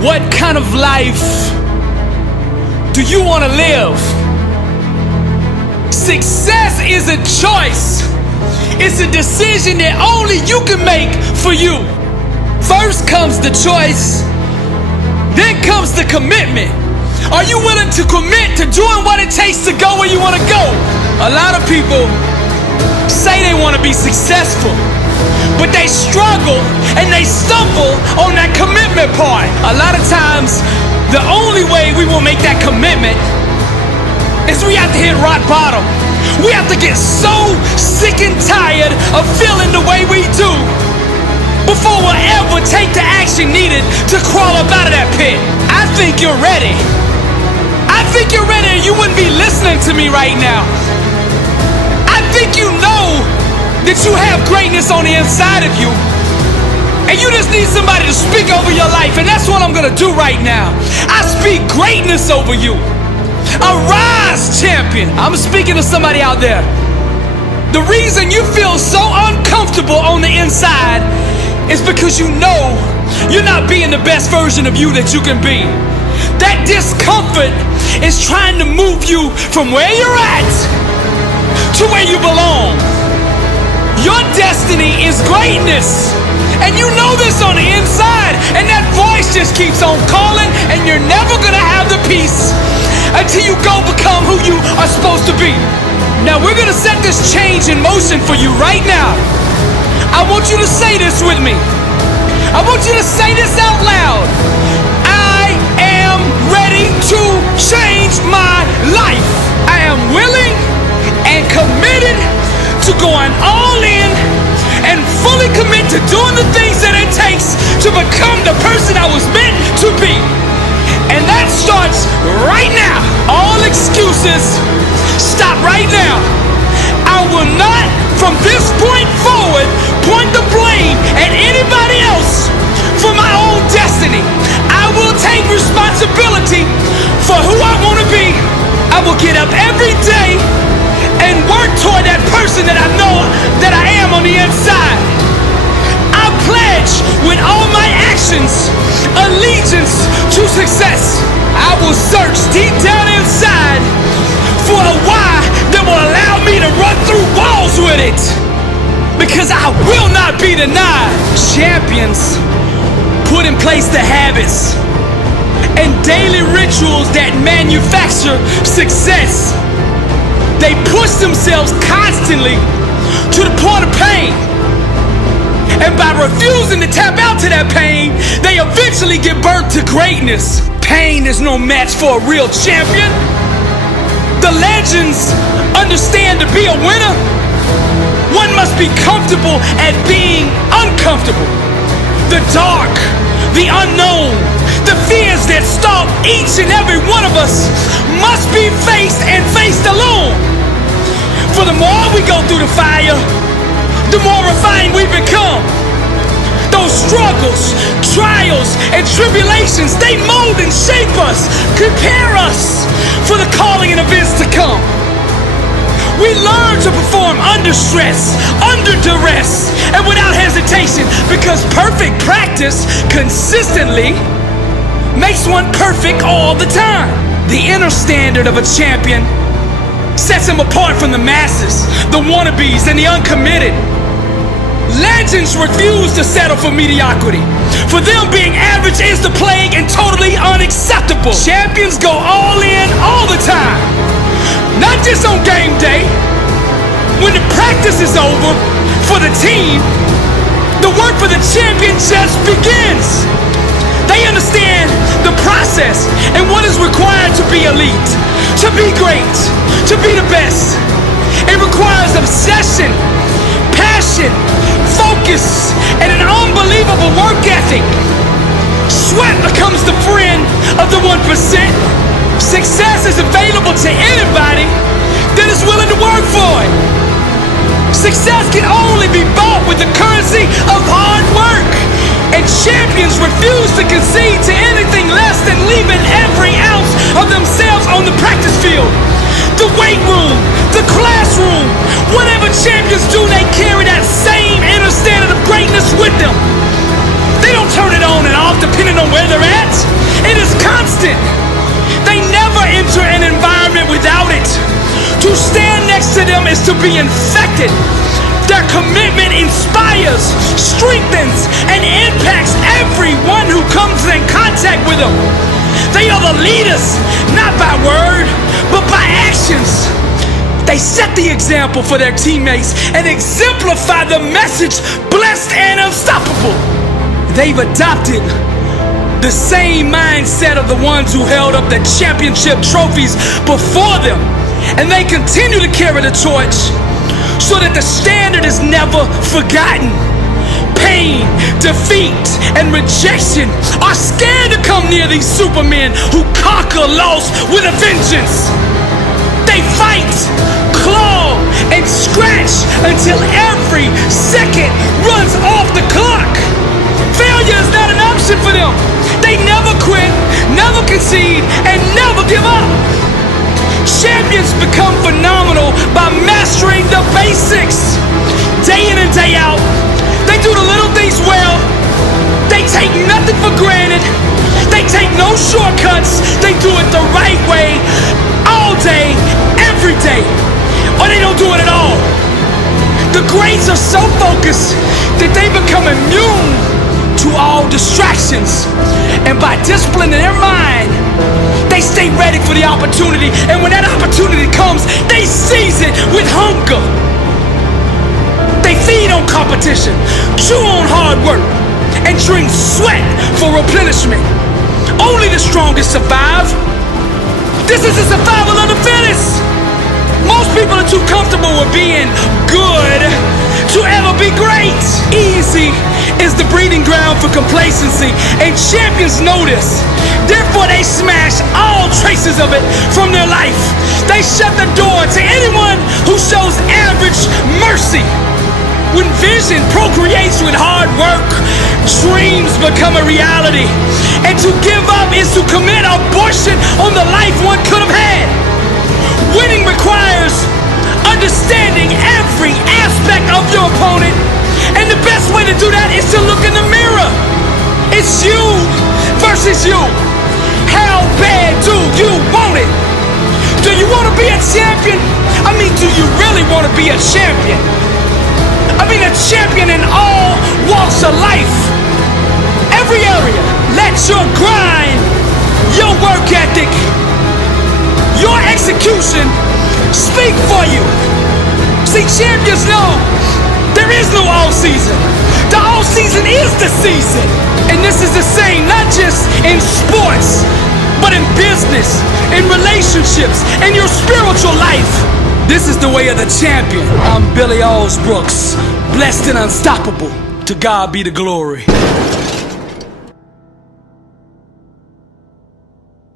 What kind of life do you want to live? Success is a choice. It's a decision that only you can make for you. First comes the choice, then comes the commitment. Are you willing to commit to doing what it takes to go where you want to go? A lot of people say they want to be successful, but they struggle and they stumble on that commitment part. A lot of times, the only way we will make that commitment is we have to hit rock bottom. We have to get so sick and tired of feeling the way we do before we'll ever take the action needed to crawl up out of that pit. I think you're ready. I think you're ready, or you wouldn't be listening to me right now. I think you know that you have greatness on the inside of you, and you just need somebody to speak over your life, and that's what I'm gonna do right now. I speak greatness over you. Arise, champion. I'm speaking to somebody out there. The reason you feel so uncomfortable on the inside is because you know you're not being the best version of you that you can be. That discomfort is trying to move you from where you're at to where you belong. Your destiny is greatness, and you know this on the inside, and that voice just keeps on calling, and you're never gonna have the peace until you go become who you are supposed to be. Now we're gonna set this change in motion for you right now. I want you to say this with me. I want you to say this out loud. I am ready to change my life. I am willing and committed to going all in and fully commit to doing the things that it takes to become the person I was meant to be. And that starts right now. All excuses, stop right now. I will not, from this point forward, point the blame at anybody else for my own destiny. I will take responsibility for who I want to be. I will get up every day and work toward that person that I know that I am on the inside. I pledge with all my actions allegiance to success. I will search deep down inside for a why that will allow me to run through walls with it, because I will not be denied. Champions put in place the habits and daily rituals that manufacture success. They push themselves constantly to the point of pain. And by refusing to tap out to that pain, they eventually get burnt to greatness. Pain is no match for a real champion. The legends understand to be a winner, one must be comfortable at being uncomfortable. The dark, the unknown, the fears that stalk each and every one of us must be faced and faced alone. For the more we go through the fire, the more refined we become. Those struggles, trials, and tribulations, they mold and shape us, prepare us for the calling and events to come. We learn to perform under stress, under duress, and without hesitation, because perfect practice consistently makes one perfect all the time. The inner standard of a champion sets him apart from the masses, the wannabes, and the uncommitted. Legends refuse to settle for mediocrity. For them, being average is the plague and totally unacceptable. Champions go all in all the time, not just on game day. When the practice is over for the team, the work for the champion just begins. They understand the process and what is required to be elite, to be great, to be the best. It requires obsession, passion, focus, and an unbelievable work ethic. Sweat becomes the friend of the 1%. Success is available to anybody that is willing to work for it. Success can only be bought with the currency of hard work, and champions refuse to concede to anything less than leaving every ounce of themselves on the practice field, the weight room, the classroom. Whatever champions do, they carry that same inner standard of greatness with them. They don't turn it on and off depending on where they're at. to be infected. Their commitment inspires, strengthens, and impacts everyone who comes in contact with them. They are the leaders, not by word, but by actions. They set the example for their teammates and exemplify the message, blessed and unstoppable. They've adopted the same mindset of the ones who held up the championship trophies before them, and they continue to carry the torch so that the standard is never forgotten. Pain, defeat, and rejection are scared to come near these supermen who conquer loss with a vengeance. They fight, claw, and scratch until every second runs off the clock. Failure is not an option for them. They never quit, never concede, and never give up. Champions become phenomenal by mastering the basics. Day in and day out, they do the little things well. They take nothing for granted. They take no shortcuts. They do it the right way, all day, every day, or they don't do it at all. The greats are so focused that they become immune to all distractions, and by disciplining their mind, they stay ready for the opportunity, and when that opportunity comes, they seize it with hunger. They feed on competition, chew on hard work, and drink sweat for replenishment. Only the strongest survive. This is the survival of the fittest. Most people are too comfortable with being good to ever be great. Easy is the breeding ground for complacency, and champions know this. Therefore, they smash all traces of it from their life. They shut the door to anyone who shows average mercy. When vision procreates with hard work, dreams become a reality. And to give up is to commit abortion on the life one could have had. Winning requires understanding every aspect of your opponent, and the best way to do that is to look in the mirror. It's you versus you. How bad do you want it? Do you want to be a champion? I mean, do you really want to be a champion? I mean, a champion in all walks of life. Every area. Let your grind, your work ethic, your execution speak for you. See, champions know there is no off season. The off season is the season. And this is the same, not just in sports, but in business, in relationships, in your spiritual life. This is the way of the champion. I'm Billy Allsbrooks, blessed and unstoppable. To God be the glory.